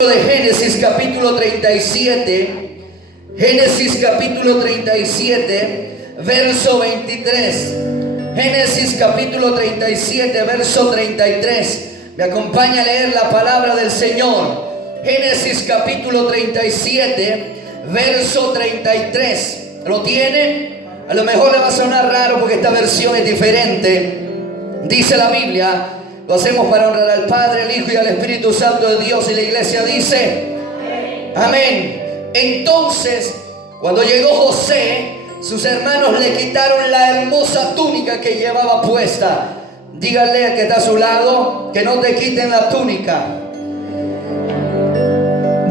De Génesis capítulo 37, Génesis capítulo 37, verso 23. Génesis capítulo 37, verso 33. Me acompaña a leer la palabra del Señor. Génesis capítulo 37, verso 33. ¿Lo tiene? A lo mejor le va a sonar raro porque esta versión es diferente. Dice la Biblia. Lo hacemos para honrar al Padre, al Hijo y al Espíritu Santo de Dios. Y la iglesia dice: amén. Entonces, cuando llegó José, sus hermanos le quitaron la hermosa túnica que llevaba puesta. Díganle al que está a su lado que no te quiten la túnica.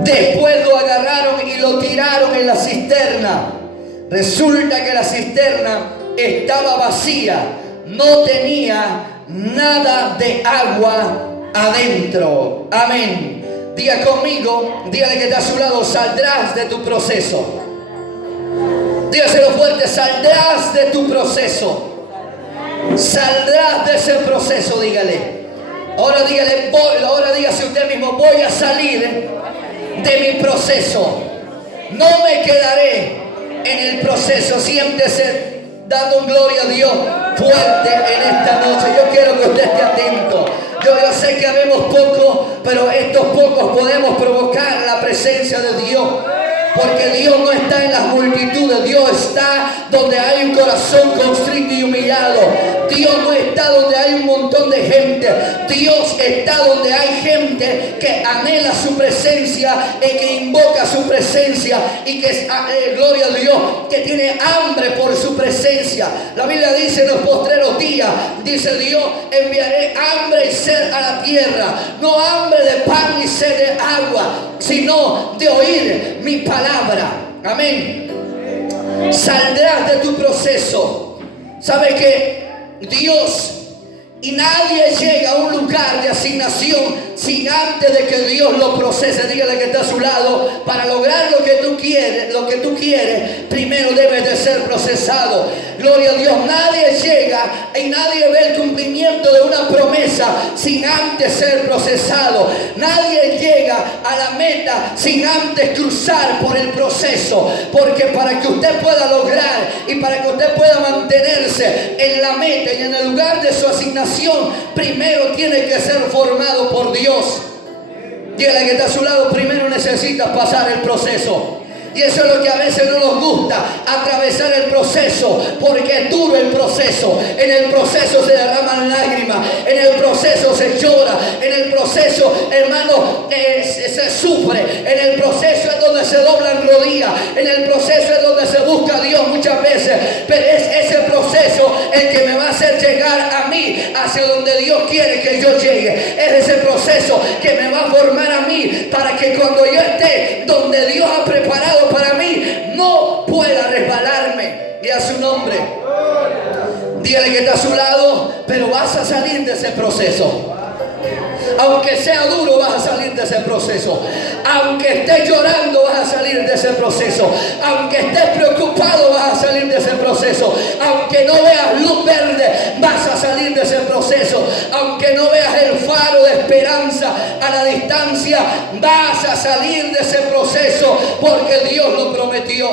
Después lo agarraron y lo tiraron en la cisterna. Resulta que la cisterna estaba vacía, no tenía nada de agua adentro. Amén. Diga conmigo, dígale que está a su lado: saldrás de tu proceso. Dígaselo fuerte: saldrás de tu proceso. Saldrás de ese proceso, dígale. Ahora dígale, ahora dígase usted mismo: voy a salir de mi proceso. No me quedaré en el proceso. Siéntese dando gloria a Dios fuerte en esta noche. Yo quiero que usted esté atento. Yo sé que habemos pocos, pero estos pocos podemos provocar la presencia de Dios. Porque Dios no está en las multitudes. Dios está donde hay un corazón constricto y humillado. Dios no está donde hay un montón de gente. Dios está donde hay gente que anhela su presencia y que invoca su presencia y que, gloria a Dios, que tiene hambre por su presencia. La Biblia dice en los postreros días, dice Dios: enviaré hambre y sed a la tierra. No hambre de pan ni sed de agua, sino de oír mi palabra. Amén. Saldrás de tu proceso. ¿Sabe que Dios y nadie llega a un lugar de asignación sin antes de que Dios lo procese? Dígale que está a su lado: para lograr lo que tú quieres, primero debes de ser procesado. Gloria a Dios. Nadie llega y nadie ve el cumplimiento de una promesa sin antes ser procesado. Nadie llega a la meta sin antes cruzar por el proceso. Porque para que usted pueda lograr y para que usted pueda mantenerse en la meta y en el lugar de su asignación, primero tiene que ser formado por Dios. Dígale que está a su lado: primero necesitas pasar el proceso. Y eso es lo que a veces no nos gusta, atravesar el proceso, porque es duro el proceso. En el proceso se derraman lágrimas, en el proceso se llora, en el proceso, hermano, se sufre, en el proceso es donde se doblan rodillas, en el proceso es donde se busca a Dios muchas veces. Pero es ese proceso el que me va a hacer llegar a mí hacia donde Dios quiere que yo llegue. Es ese proceso que me va a formar a mí para que cuando yo esté donde Dios ha preparado para mí, no pueda resbalarme. Y a su nombre. Dígale que está a su lado: pero vas a salir de ese proceso. Aunque sea duro, vas a salir de ese proceso. Aunque estés llorando, vas a salir de ese proceso. Aunque estés preocupado, vas a salir de ese proceso. Aunque no veas luz verde, vas a salir de ese proceso. Aunque no veas el faro de esperanza a la distancia, vas a salir de ese proceso, porque Dios lo prometió.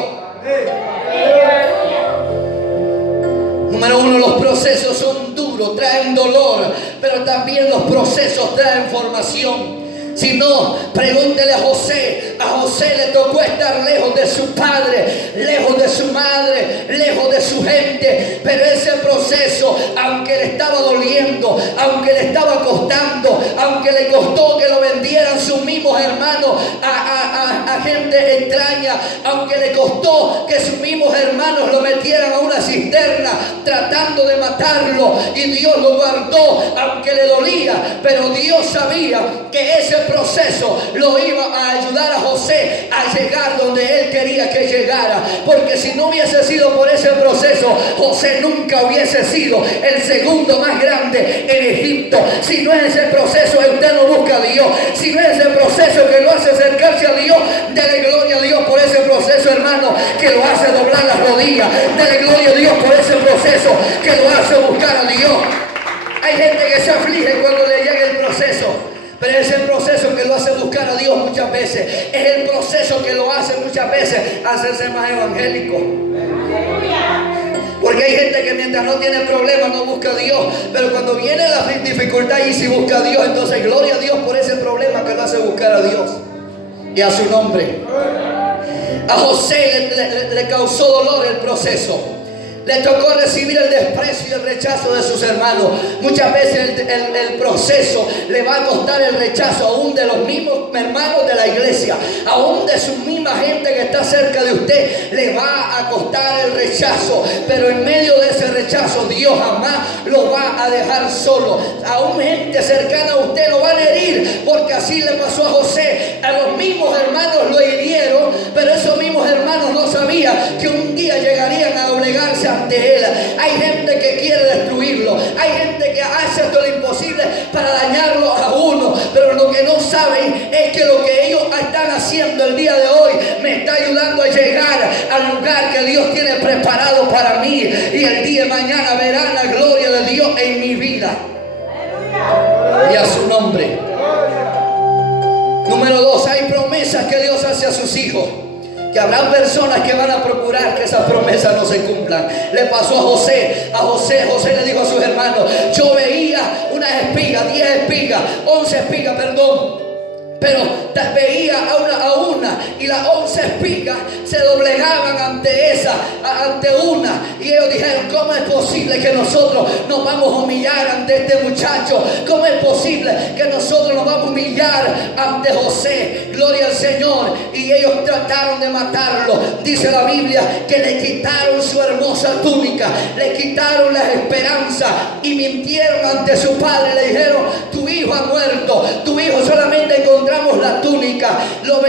Número uno, los procesos son duros, traen dolor, pero también los procesos traen formación. Si no, pregúntele a José. A José le tocó estar lejos de su padre, lejos de su madre, lejos de su gente. Pero ese proceso, aunque le estaba doliendo, aunque le estaba costando, aunque le costó que lo vendieran sus mismos hermanos a gente extraña, aunque le costó que sus mismos hermanos lo metieran a una cisterna tratando de matarlo, y Dios lo guardó, aunque le dolía. Pero Dios sabía que ese proceso lo iba a ayudar a José a llegar donde él quería que llegara. Porque si no hubiese sido por ese proceso, José nunca hubiese sido el segundo más grande en Egipto. Si no es ese proceso, usted no busca a Dios. Si no es ese proceso que lo hace acercarse a Dios, dele gloria a Dios por ese proceso, hermano, que lo hace doblar las rodillas. Dele gloria a Dios por ese proceso que lo hace buscar a Dios. Hay gente que se aflige cuando le llega el proceso, pero es el proceso que lo lo hace buscar a Dios muchas veces. Es el proceso que lo hace muchas veces hacerse más evangélico. Porque hay gente que mientras no tiene problemas no busca a Dios, pero cuando viene la dificultad y si busca a Dios, entonces gloria a Dios por ese problema que lo hace buscar a Dios y a su nombre. A José le causó dolor el proceso. Le tocó recibir el desprecio y el rechazo de sus hermanos. Muchas veces el proceso le va a costar el rechazo aún de los mismos hermanos de la iglesia, aún de su misma gente que está cerca de usted. Le va a costar el rechazo, pero en medio de ese rechazo Dios jamás lo va a dejar solo. Aún gente cercana a usted lo van a herir, porque así le pasó a José. A los mismos hermanos lo hirieron, pero esos mismos hermanos no sabían que un día llegarían a doblegarse ante él. Hay gente que quiere destruirlo, hay gente que hace todo lo imposible para dañarlo a uno, pero lo que no saben es que lo que ellos están haciendo el día de hoy me está ayudando a llegar al lugar que Dios tiene preparado para mí, y el día de mañana verán la gloria de Dios en mi vida. Y a su nombre. Número 2, hay promesas que Dios hace a sus hijos, que habrá personas que van a procurar que esas promesas no se cumplan. Le pasó a José. José le dijo a sus hermanos: yo veía unas espigas, 10 espigas, 11 espigas, pero veía a una y las 11 espigas se doblegaban ante una, y ellos dijeron: ¿cómo es posible que nosotros nos vamos a humillar ante este muchacho? ¿Cómo es posible que nosotros nos vamos a humillar ante José? Gloria al Señor. Y ellos trataron de matarlo. Dice la Biblia que le quitaron su hermosa túnica, le quitaron las esperanzas y mintieron ante su padre. Le dijeron: tu hijo ha muerto, tu hijo solamente encontramos la túnica. Lo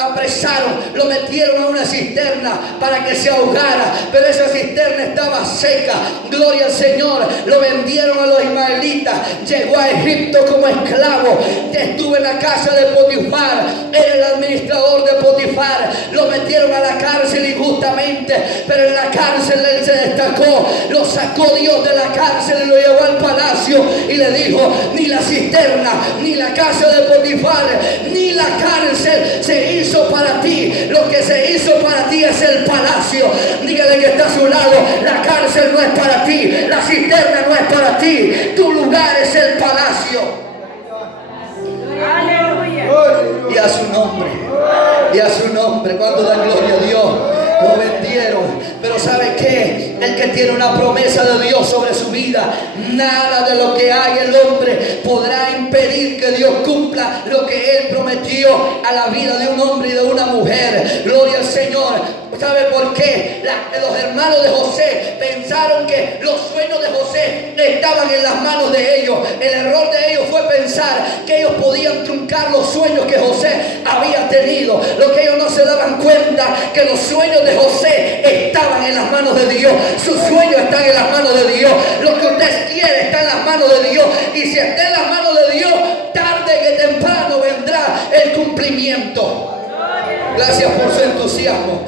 apresaron, lo metieron a una cisterna para que se ahogara, pero esa cisterna estaba seca. Gloria al Señor. Lo vendieron a los ismaelitas, llegó a Egipto como esclavo, estuvo en la casa de Potifar, era el administrador de Potifar. Lo metieron a la cárcel injustamente, pero en la cárcel él se destacó. Lo sacó Dios de la cárcel y lo llevó al palacio y le dijo: ni la cisterna, ni la casa de Potifar, ni la cárcel se hizo para ti. Lo que se hizo para ti es el palacio. Dígale que está a su lado: la cárcel no es para ti, la cisterna no es para ti, tu lugar es el palacio. Aleluya. Y a su nombre, y a su nombre. Cuando dan gloria a Dios. Lo vendieron, pero ¿sabe qué? El que tiene una promesa de Dios sobre su vida, nada de lo que haga el hombre podrá impedir que Dios cumpla lo que Él prometió a la vida de un hombre y de una mujer. Gloria al Señor. ¿Sabe por qué? Los hermanos de José pensaron que los sueños de José estaban en las manos de ellos. El error de ellos fue pensar que ellos podían truncar los sueños que José había tenido. Lo que ellos no se daban cuenta, que los sueños de José estaban en las manos de Dios. Sus sueños están en las manos de Dios. Lo que usted quiere está en las manos de Dios. Y si está en las manos de Dios, tarde que temprano vendrá el cumplimiento. Gracias por su entusiasmo.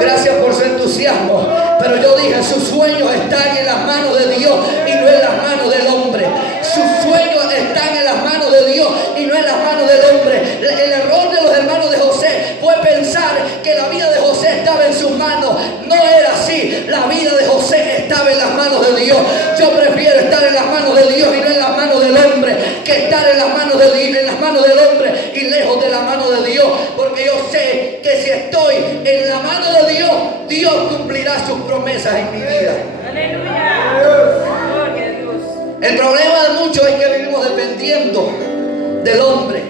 Gracias por su entusiasmo. Pero yo dije: sus sueños están en las manos de Dios y no en las manos del hombre. Sus sueños están en las manos de Dios y no en las manos del hombre. El error de los hermanos de José fue pensar que la vida de José estaba en sus manos. No era así. La vida de José estaba en las manos de Dios. Yo prefiero estar en las manos de Dios y no en las manos del hombre, que estar en las manos de Dios, en las manos del hombre y lejos de la mano de Dios. Porque yo sé que si estoy en la mano de Dios, Dios cumplirá sus promesas en mi vida. Aleluya. El problema de muchos es que vivimos dependiendo del hombre.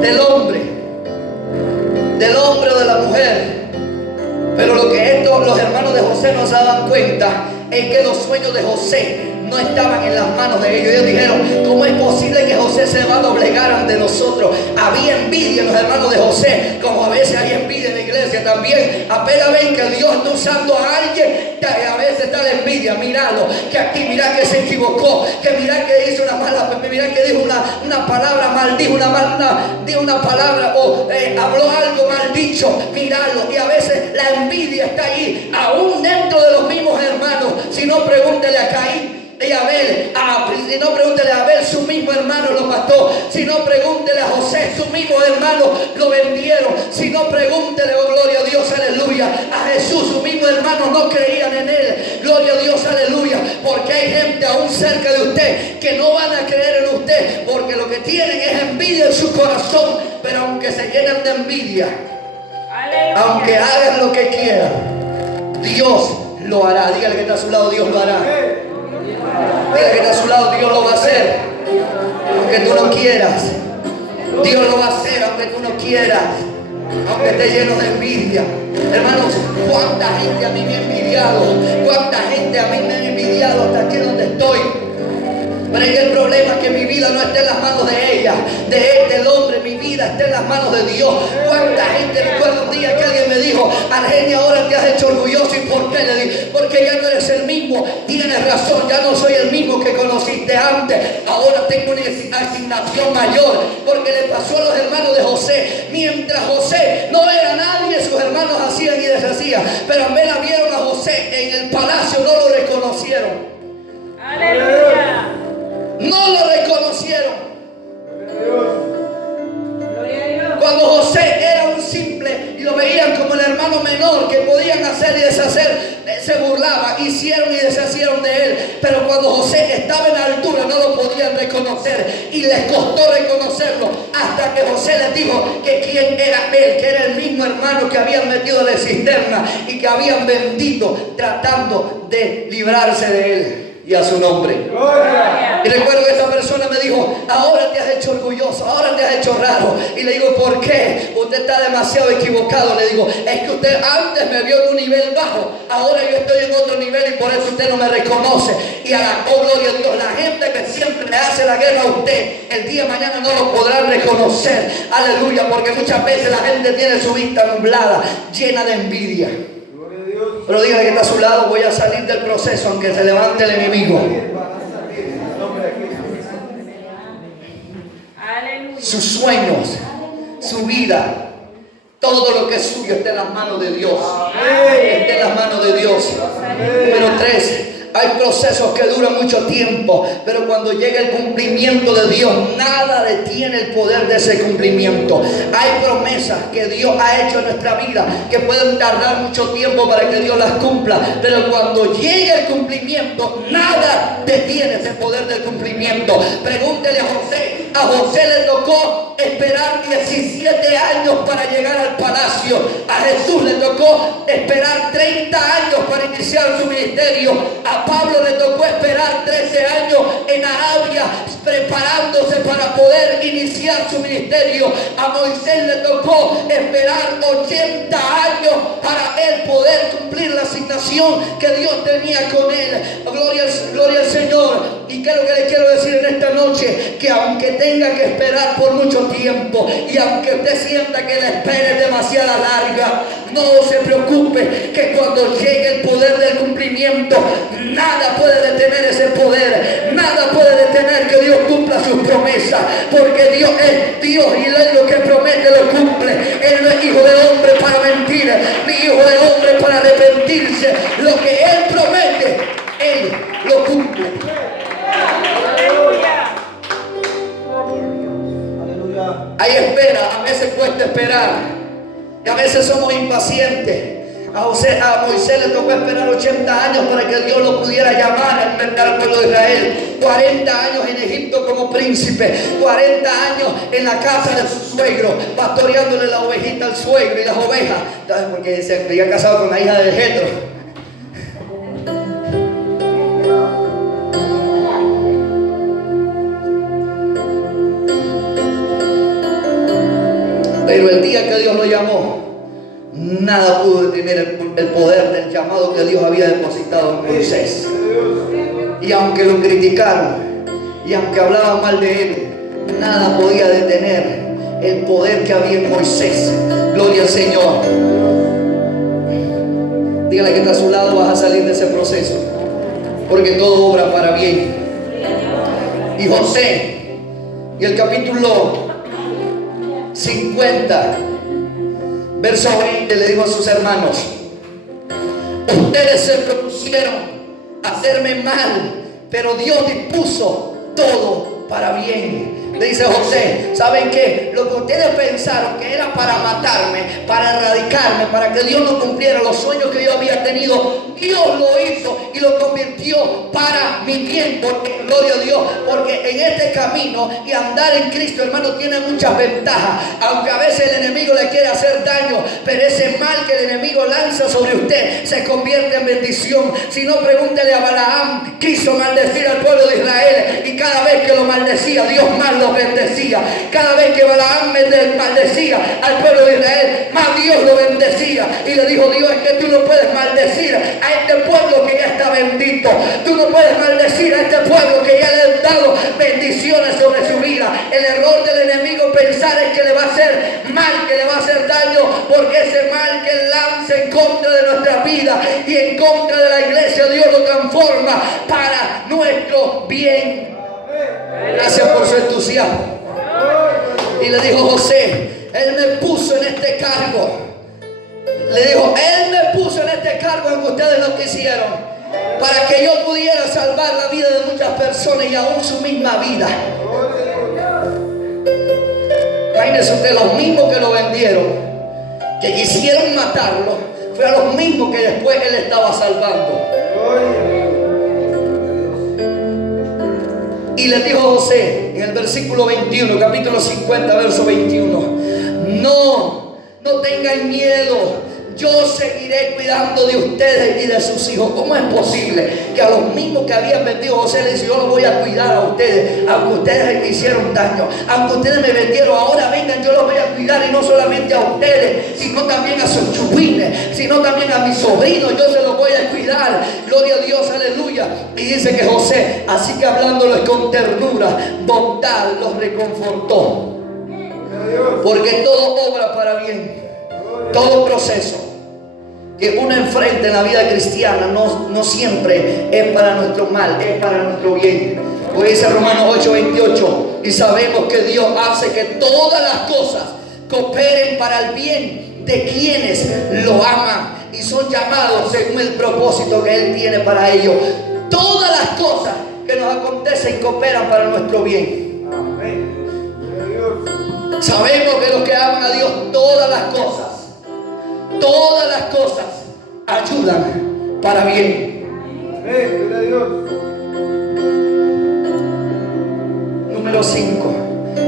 Del hombre o de la mujer. Pero lo que los hermanos de José no se daban cuenta es que los sueños de José no estaban en las manos de ellos. Ellos dijeron: ¿cómo es posible que José se va a doblegar ante nosotros? Había envidia en los hermanos de José, como a veces hay envidia en la iglesia también. Apenas ven que Dios está usando a alguien, a veces está la envidia. Míralo, que aquí, mira que se equivocó, que mira que hizo una mala, mira que dijo una palabra mal, dijo una palabra o habló algo mal dicho. Míralo. Y a veces la envidia está ahí, aún dentro de los mismos hermanos. Si no, pregúntele a Caín. Y Abel, si no pregúntele a Abel, su mismo hermano lo mató. Si no pregúntele a José, su mismo hermano lo vendieron. Si no pregúntele, oh gloria a Dios, aleluya, a Jesús, su mismo hermano no creían en él. Gloria a Dios, aleluya. Porque hay gente aún cerca de usted que no van a creer en usted, porque lo que tienen es envidia en su corazón. Pero aunque se llenen de envidia, aunque hagan lo que quieran, Dios lo hará. Dígale que está a su lado, Dios lo hará. Dígale que está a su lado, Dios lo va a hacer. Aunque tú no quieras, Dios lo va a hacer. Aunque tú no quieras, aunque esté lleno de envidia. Hermanos, cuánta gente a mí me ha envidiado, cuánta gente a mí me ha envidiado hasta aquí donde estoy. Pero el problema es que mi vida no está en las manos de ella, de él, del hombre. Mi vida está en las manos de Dios. Cuánta gente, recuerdo un día que alguien me dijo: Argenis, ahora te has hecho orgulloso. ¿Y por qué? Le dije: porque ya no eres el mismo. Tienes razón, ya no soy el mismo que conociste antes. Ahora tengo una asignación mayor. Porque le pasó a los hermanos de José. Mientras José no era nadie, sus hermanos hacían y deshacían. Pero apenas vieron a José en el palacio, no lo reconocieron. Aleluya. No lo reconocieron. Cuando José era un simple y lo veían como el hermano menor que podían hacer y deshacer, se burlaban, hicieron y deshacieron de él. Pero cuando José estaba en la altura, no lo podían reconocer y les costó reconocerlo, hasta que José les dijo que quién era él, que era el mismo hermano que habían metido en la cisterna y que habían vendido tratando de librarse de él y a su nombre. Y recuerdo que esa persona me dijo: ahora te has hecho orgulloso, ahora te has hecho raro. Y le digo: ¿por qué? Usted está demasiado equivocado. Le digo: es que usted antes me vio en un nivel bajo, ahora yo estoy en otro nivel y por eso usted no me reconoce. Y a la gloria a Dios, la gente que siempre le hace la guerra a usted, el día de mañana no lo podrán reconocer. Aleluya, porque muchas veces la gente tiene su vista nublada, llena de envidia. Pero dígale que está a su lado: voy a salir del proceso aunque se levante el enemigo. Sus sueños, su vida, todo lo que es suyo está en las manos de Dios. Está en las manos de Dios. Número 3. Hay procesos que duran mucho tiempo, pero cuando llega el cumplimiento de Dios, nada detiene el poder de ese cumplimiento. Hay promesas que Dios ha hecho en nuestra vida que pueden tardar mucho tiempo para que Dios las cumpla, pero cuando llega el cumplimiento, nada detiene ese poder del cumplimiento. Pregúntele a José. A José le tocó esperar 17 años para llegar al palacio. A Jesús le tocó esperar 30 años para iniciar su ministerio. A Pablo le tocó esperar 13 años en Arabia preparándose para poder iniciar su ministerio. A Moisés le tocó esperar 80 años para él poder cumplir la asignación que Dios tenía con él. Gloria al Señor. ¿Y qué es lo que le quiero decir en esta noche? Que aunque tenga que esperar por mucho tiempo y aunque usted sienta que la espera es demasiado larga, no se preocupe, que cuando llegue el poder del cumplimiento, nada puede detener ese poder. Nada puede detener que Dios cumpla sus promesas, porque Dios es Dios y Él lo que promete lo cumple. Él no es hijo de hombre para mentir, ni hijo de hombre para arrepentirse. Lo que Él promete, Él lo cumple. Hay espera, a veces cuesta esperar y a veces somos impacientes. A Moisés le tocó esperar 80 años para que Dios lo pudiera llamar a enfrentar al pueblo de Israel. 40 años en Egipto como príncipe, 40 años en la casa de su suegro, pastoreándole la ovejita al suegro y las ovejas, porque se había casado con la hija de Jetro. Pero el día que Dios lo llamó, nada pudo detener el poder del llamado que Dios había depositado en Moisés. Y aunque lo criticaron y aunque hablaban mal de él, nada podía detener el poder que había en Moisés. Gloria al Señor. Dígale que está a su lado: vas a salir de ese proceso, porque todo obra para bien. Y José, y el capítulo 50, verso 20, le dijo a sus hermanos: ustedes se propusieron hacerme mal pero Dios dispuso todo para bien. Le dice José, ¿saben qué? Lo que ustedes pensaron que era para matarme, para erradicarme, para que Dios no cumpliera los sueños que yo había tenido, Dios lo hizo y lo convirtió para mi bien. Porque, gloria a Dios, porque en este camino y andar en Cristo, hermano, tiene muchas ventajas. Aunque a veces el enemigo le quiere hacer daño, pero ese mal que el enemigo lanza sobre usted se convierte en bendición. Si no, pregúntele a Balaam. Quiso maldecir al pueblo de Israel y cada vez que lo maldecía, Dios más lo bendecía. Cada vez que Balaam maldecía al pueblo de Israel, más Dios lo bendecía. Y le dijo: Dios, es que tú no puedes maldecir a este pueblo que ya está bendito. Tú no puedes maldecir a este pueblo que ya le han dado bendiciones sobre su vida. El error del enemigo pensar es que le va a hacer mal, que le va a hacer daño, porque ese mal que él lanza en contra de nuestra vida y en contra de la iglesia, Dios lo transforma para nuestro bien. Gracias por su entusiasmo. Y le dijo José: Él me puso en este cargo. Le dijo: Él me puso en este cargo en que ustedes no quisieron, para que yo pudiera salvar la vida de muchas personas y aún su misma vida. Imagínense usted, los mismos que lo vendieron, que quisieron matarlo, fue a los mismos que después él estaba salvando. Y les dijo José en el versículo 21, capítulo 50, verso 21: no tengan miedo. Yo seguiré cuidando de ustedes y de sus hijos. ¿Cómo es posible que a los mismos que habían vendido José les dice: yo los voy a cuidar a ustedes, aunque ustedes me hicieron daño, aunque ustedes me vendieron, ahora vengan, yo los voy a cuidar, y no solamente a ustedes, sino también a sus chupines, sino también a mis sobrinos, yo se los voy a cuidar? Gloria a Dios, aleluya. Y dice que José, así que hablándoles con ternura, bondad, los reconfortó, porque todo obra para bien. Todo proceso que uno enfrenta en la vida cristiana no siempre es para nuestro mal, es para nuestro bien. Pues dice Romanos 8:28: y sabemos que Dios hace que todas las cosas cooperen para el bien de quienes lo aman y son llamados según el propósito que Él tiene para ellos. Todas las cosas que nos acontecen cooperan para nuestro bien. Sabemos que los que aman a Dios, todas las cosas ayudan para bien. Número 5: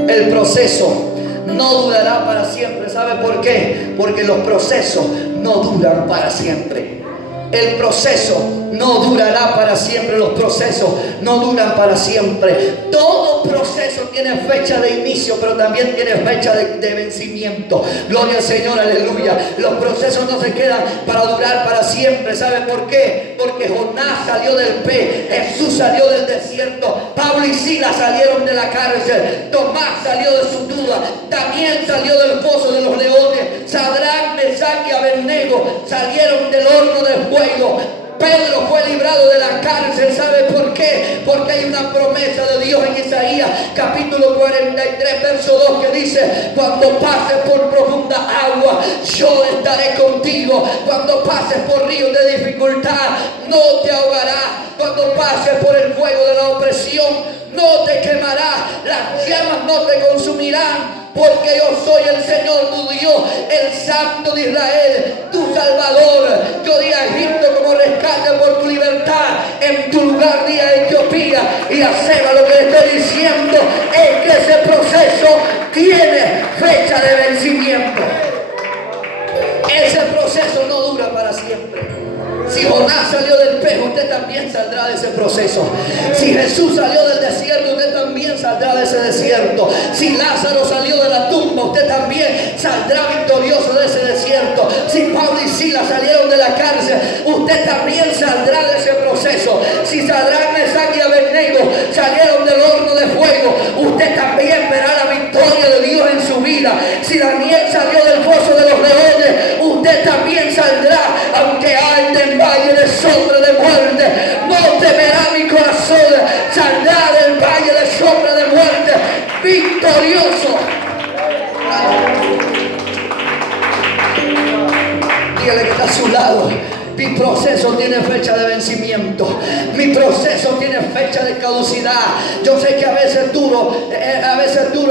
el proceso no durará para siempre. ¿Sabe por qué? Porque los procesos no duran para siempre. El proceso no durará para siempre. Los procesos no duran para siempre. Todo proceso tiene fecha de inicio, pero también tiene fecha de vencimiento. Gloria al Señor, aleluya. Los procesos no se quedan para durar para siempre. ¿Sabe por qué? Porque Jonás salió del pez, Jesús salió del desierto, Pablo y Silas salieron de la cárcel, Tomás salió de su duda, Daniel salió del pozo de los leones, Sadrach, Mesach y Abednego salieron del horno de fuego. Pedro fue librado de la cárcel. ¿Sabe por qué? Porque hay una promesa de Dios en Isaías capítulo 43 verso 2 que dice: cuando pases por profunda agua, yo estaré contigo. Cuando pases por ríos de dificultad, no te ahogarás. Cuando pases por el fuego de la opresión, no te quemarás. Las llamas no te consumirán. Porque yo soy el Señor tu Dios, el Santo de Israel, tu Salvador. Yo di a Egipto como rescate por tu libertad. En tu lugar di a Etiopía y a Seba. Lo que le estoy diciendo es que ese proceso tiene fecha de vencimiento. Ese proceso no dura para siempre. Si Jonás salió del pez, usted también saldrá de ese proceso. Si Jesús salió del desierto, usted también saldrá de ese desierto. Si Lázaro salió de la tumba, usted también saldrá victorioso de ese desierto. Si Pablo y Silas salieron de la cárcel, usted también saldrá de ese proceso. Si Sadrach, Mesach y Abednego salieron del horno de fuego, usted también verá la victoria de Dios en su vida. Si Daniel salió del pozo de los leones, usted también saldrá, aunque ande en valle de sombra de muerte, no temerá mi corazón. Saldrá del valle de sombra de muerte victorioso. Dígale que está a su lado: Mi proceso tiene fecha de vencimiento. Mi proceso tiene fecha de caducidad. Yo sé que a veces es duro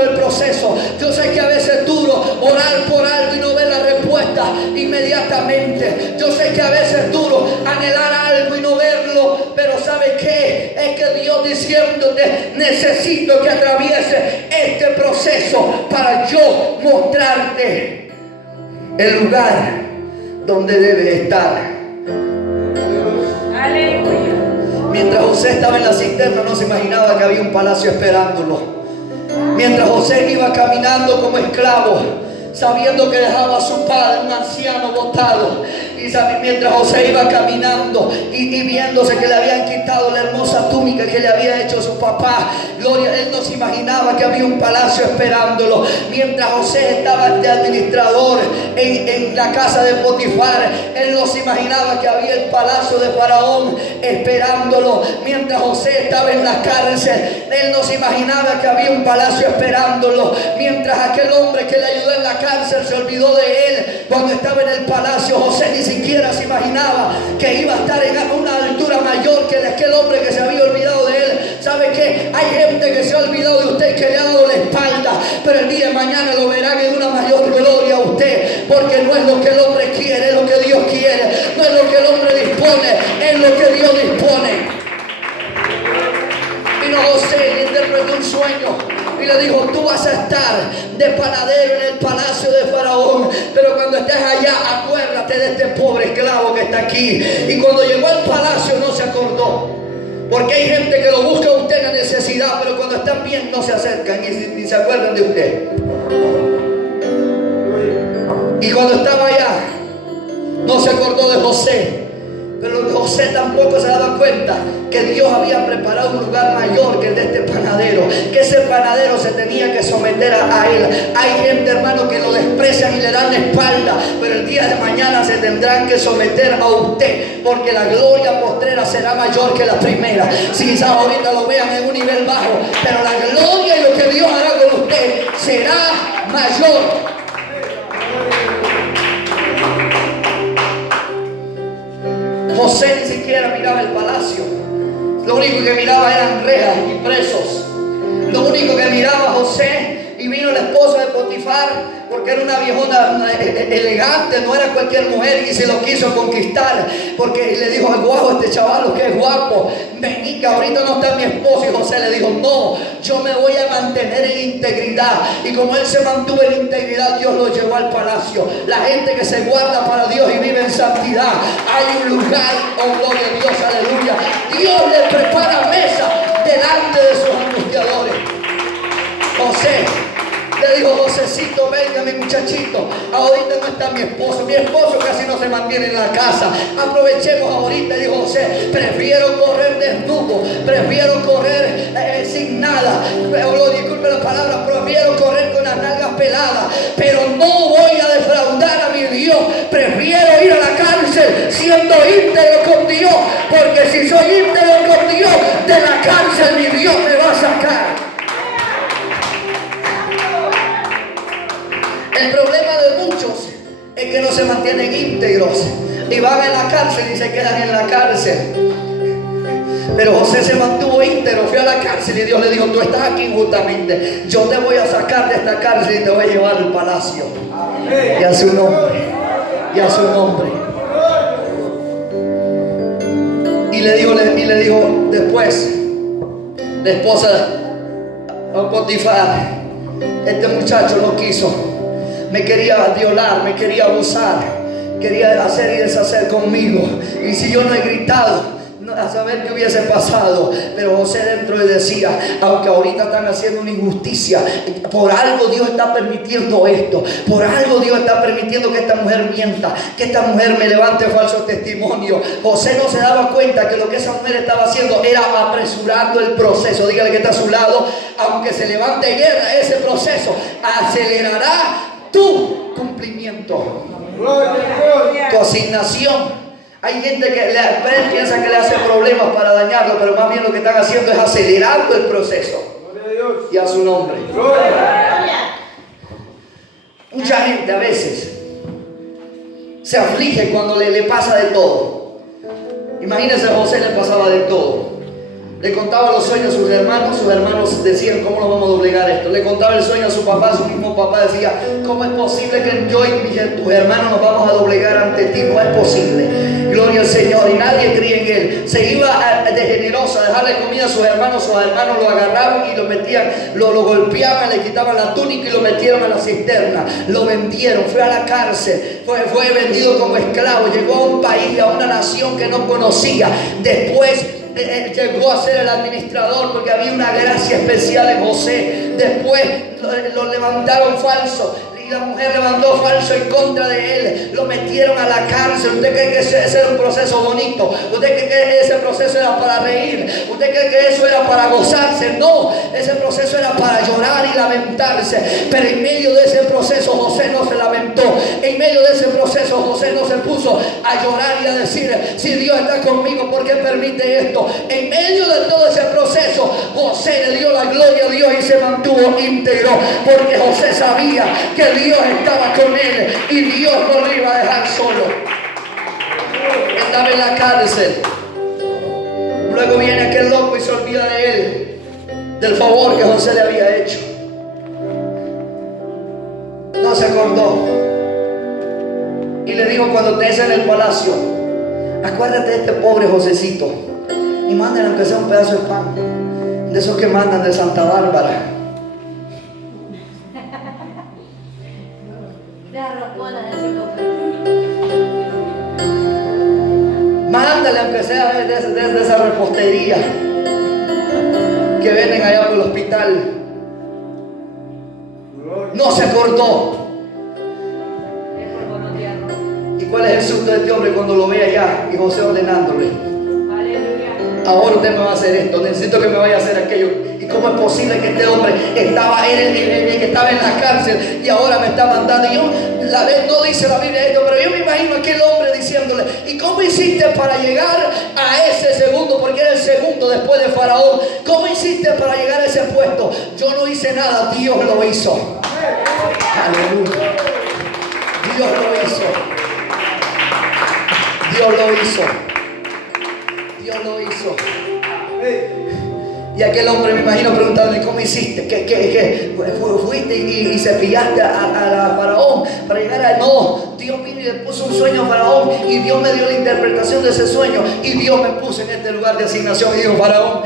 el proceso. Yo sé que a veces es duro orar por algo y no ver la respuesta inmediatamente. Yo sé que a veces es duro anhelar algo y no verlo. Pero ¿sabe qué? Es que Dios diciéndote: necesito que atraviese este proceso para yo mostrarte el lugar donde debe estar. Aleluya. Mientras José estaba en la cisterna, no se imaginaba que había un palacio esperándolo. Mientras José iba caminando como esclavo, sabiendo que dejaba a su padre, un anciano, botado. Y mientras José iba caminando y viéndose que le habían quitado la hermosa túnica que le había hecho su papá, gloria, él no se imaginaba que había un palacio esperándolo. Mientras José estaba de administrador en la casa de Potifar, él no se imaginaba que había el palacio de Faraón esperándolo. Mientras José estaba en la cárcel, él no se imaginaba que había un palacio esperándolo. Mientras aquel hombre que le ayudó en la cárcel se olvidó de él cuando estaba en el palacio, José ni siquiera se imaginaba que iba a estar en una altura mayor que de aquel hombre que se había olvidado de él. ¿Sabe qué? Hay gente que se ha olvidado de usted, que le ha dado la espalda, pero el día de mañana lo verán en una mayor gloria a usted, porque no es lo que el hombre quiere, es lo que Dios quiere. No es lo que el hombre dispone, es lo que Dios dispone. Vino José, le interpretó un sueño y le dijo: tú vas a estar de panadero en el palacio de Faraón, pero cuando estés allá, acuérdate de este pobre esclavo que está aquí. Y cuando llegó al palacio no se acordó, porque hay gente que lo busca a usted en la necesidad, pero cuando están bien no se acercan ni se acuerdan de usted. Y cuando estaba allá no se acordó de José. Pero José tampoco se daba cuenta que Dios había preparado un lugar mayor que el de este panadero, que ese panadero se tenía que someter a él. Hay gente, hermano, que lo desprecian y le dan la espalda, pero el día de mañana se tendrán que someter a usted, porque la gloria postrera será mayor que la primera. Si quizás ahorita lo vean en un nivel bajo, pero la gloria y lo que Dios hará con usted será mayor. José ni siquiera miraba el palacio. Lo único que miraba eran rejas y presos. Lo único que miraba José, y vino la esposa de Potifar, porque era una viejona elegante, no era cualquier mujer, y se lo quiso conquistar, porque le dijo: guau, este chaval que es guapo, vení que ahorita no está mi esposo. Y José le dijo: no, yo me voy a mantener en integridad. Y como él se mantuvo en integridad, Dios lo llevó al palacio. La gente que se guarda para Dios y vive en santidad, hay un lugar, oh gloria a Dios, aleluya. Dios le prepara mesa delante de sus angustiadores. José le dijo: Josecito, venga mi muchachito, ahorita no está mi esposo casi no se mantiene en la casa, aprovechemos ahorita. Dijo José: prefiero correr desnudo, prefiero correr sin nada, disculpe la palabra, prefiero correr con las nalgas peladas, pero no voy a defraudar a mi Dios. Prefiero ir a la cárcel siendo íntegro con Dios, porque si soy íntegro con Dios, de la cárcel mi Dios me va a sacar. El problema de muchos es que no se mantienen íntegros y van a la cárcel y se quedan en la cárcel. Pero José se mantuvo íntegro, fue a la cárcel y Dios le dijo: tú estás aquí injustamente, yo te voy a sacar de esta cárcel y te voy a llevar al palacio. Y a su nombre, y a su nombre. Y le dijo después la esposa a Potifar: este muchacho no quiso, me quería violar, me quería abusar, quería hacer y deshacer conmigo. Y si yo no he gritado, a saber qué hubiese pasado. Pero José dentro le decía: aunque ahorita están haciendo una injusticia, por algo Dios está permitiendo esto, por algo Dios está permitiendo que esta mujer mienta, que esta mujer me levante falso testimonio. José no se daba cuenta que lo que esa mujer estaba haciendo era apresurando el proceso. Dígale que está a su lado: aunque se levante guerra, ese proceso acelerará tu cumplimiento, tu asignación. Hay gente que piensa que le hace problemas para dañarlo, pero más bien lo que están haciendo es acelerando el proceso. Y a su nombre. Mucha gente a veces se aflige cuando le pasa de todo. Imagínense, a José le pasaba de todo. Le contaba los sueños a sus hermanos decían, ¿cómo nos vamos a doblegar esto? Le contaba el sueño a su papá, su mismo papá decía, ¿cómo es posible que yo y tus hermanos nos vamos a doblegar ante ti? No es posible. Gloria al Señor. Y nadie creía en él. Se iba de generoso a dejarle comida a sus hermanos lo agarraban y lo metían, lo golpeaban, le quitaban la túnica y lo metieron a la cisterna. Lo vendieron, fue a la cárcel, fue vendido como esclavo, llegó a un país, a una nación que no conocía. Después llegó a ser el administrador porque había una gracia especial en José. Después lo levantaron falso y la mujer levantó falso en contra de él. Lo metieron a la cárcel. ¿Usted cree que ese era un proceso bonito? ¿Usted cree que ese proceso era para reír? ¿Usted cree que eso era para gozarse? No, ese proceso era para llorar y lamentarse. Pero en medio de ese proceso José no se lamentó. En medio de ese proceso José no se puso a llorar y a decir, si Dios está conmigo, ¿por qué permite esto? En medio de todo ese proceso José le dio la gloria a Dios y se mantuvo íntegro, porque José sabía que Dios estaba con él y Dios no lo iba a dejar solo. Estaba en la cárcel. Luego viene aquel loco y se olvida de él, del favor que José le había hecho. No se acordó y le dijo cuando estés en el palacio, acuérdate de este pobre Josecito y mándale aunque sea un pedazo de pan, de esos que mandan de Santa Bárbara. Mándale aunque sea de esa repostería que venden allá por el hospital. No se acordó. ¿Y cuál es el asunto de este hombre cuando lo ve allá y José ordenándole? Ahora usted me va a hacer esto, necesito que me vaya a hacer aquello. ¿Y cómo es posible que este hombre estaba en la cárcel y ahora me está mandando? Y yo, no dice la Biblia esto, pero yo me imagino a aquel hombre diciéndole, ¿y cómo hiciste para llegar a ese segundo? Porque era el segundo después de Faraón. ¿Cómo hiciste para llegar a ese puesto? Yo no hice nada, Dios lo hizo. Aleluya. Dios lo hizo. Dios lo hizo. Dios lo hizo. Y aquel hombre, me imagino, preguntándole, ¿cómo hiciste? ¿Qué? ¿Fuiste y cepillaste a Faraón para llegar a...? No, Dios vino y le puso un sueño a Faraón y Dios me dio la interpretación de ese sueño y Dios me puso en este lugar de asignación y dijo, Faraón,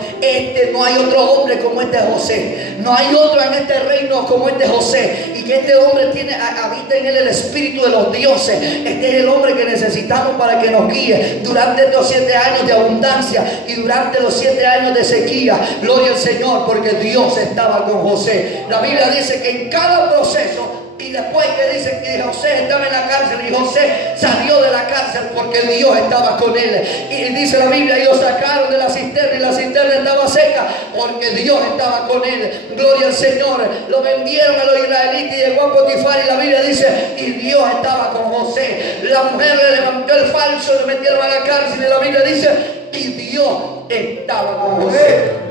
no hay otro hombre como este José, no hay otro en este reino como este José, y que este hombre habita en él el espíritu de los dioses. Este es el hombre que necesitamos para que nos guíe durante estos 7 años de abundancia y durante los 7 años de sequía. Gloria al Señor, porque Dios estaba con José. La Biblia dice que en cada proceso, y después que dice que José estaba en la cárcel y José salió de la cárcel porque Dios estaba con él. Y dice la Biblia, y lo sacaron de la cisterna y la cisterna estaba seca porque Dios estaba con él. Gloria al Señor. Lo vendieron a los israelitas y llegó a Potifar y la Biblia dice, y Dios estaba con José. La mujer le levantó el falso, le metieron a la cárcel y la Biblia dice, y Dios estaba con José.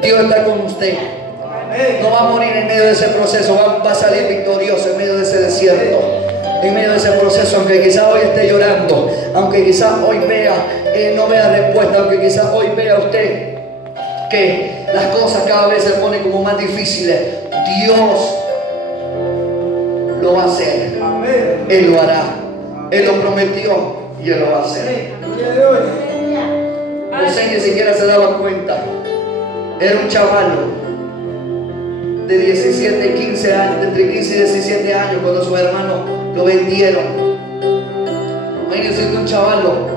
Dios está con usted. No va a morir en medio de ese proceso, va a salir victorioso en medio de ese desierto, en medio de ese proceso. Aunque quizás hoy esté llorando, aunque quizás hoy no vea respuesta, aunque quizás hoy vea usted que las cosas cada vez se ponen como más difíciles, Dios lo va a hacer. Él lo hará. Él lo prometió y Él lo va a hacer. José ni siquiera se daba cuenta. Era un chavalo de 17, 15 años, entre 15 y 17 años, cuando sus hermanos lo vendieron. Imagínense un chavalo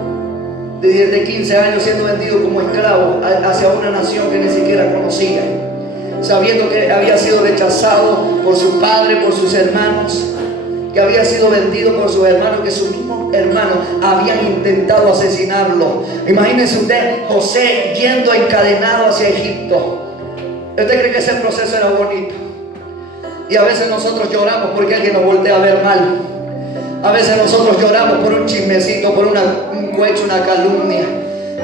de 15 años siendo vendido como esclavo hacia una nación que ni siquiera conocía, sabiendo que había sido rechazado por su padre, por sus hermanos, que había sido vendido por sus hermanos, que sus mismos hermanos habían intentado asesinarlo. Imagínense usted, José yendo encadenado hacia Egipto. ¿Usted cree que ese proceso era bonito? Y a veces nosotros lloramos porque alguien nos voltea a ver mal. A veces nosotros lloramos por un chismecito, por un cohecho, una calumnia.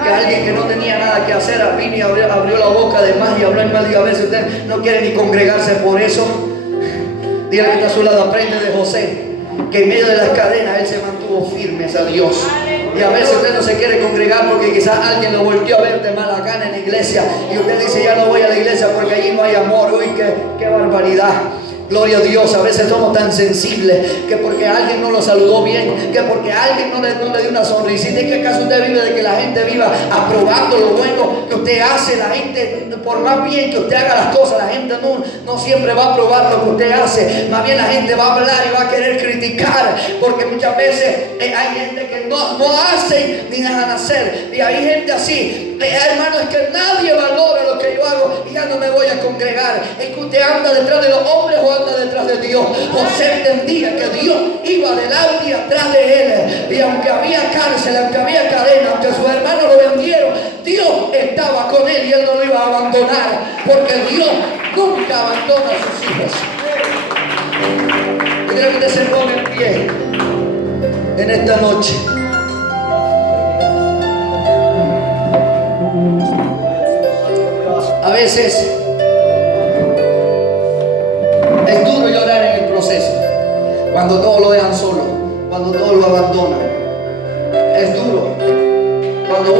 Que alguien que no tenía nada que hacer vino y abrió la boca de más y habló en mal. Y a veces usted no quiere ni congregarse por eso. Dígale que está a su lado, aprende de José. que en medio de las cadenas él se mantuvo firme a Dios. Y a veces usted no se quiere congregar porque quizás alguien lo volvió a ver de mala gana en la iglesia y usted dice, ya no voy a la iglesia porque allí no hay amor. Uy, qué barbaridad. Gloria a Dios. A veces somos tan sensibles que porque alguien no lo saludó bien, que porque alguien no le dio una sonrisita. ¿Y qué acaso usted vive de que la gente viva aprobando lo bueno que usted hace? La gente, por más bien que usted haga las cosas, la gente no siempre va a aprobar lo que usted hace. Más bien la gente va a hablar y va a querer criticar, porque muchas veces hay gente que no hace ni dejan hacer. Y hay gente así, hermano, es que nadie valora lo que yo hago y ya no me voy a congregar. Es que usted anda detrás de los hombres o anda detrás de Dios. José entendía que Dios iba adelante y atrás de él, y aunque había cárcel, aunque había cadena, aunque sus hermanos lo vendieron, Dios estaba con él y él no lo iba a abandonar, porque Dios nunca abandona a sus hijos. Yo quiero que usted se ponga en pie en esta noche. A veces es duro llorar en el proceso, cuando todos lo dejan solo, cuando todos lo abandonan. Es duro cuando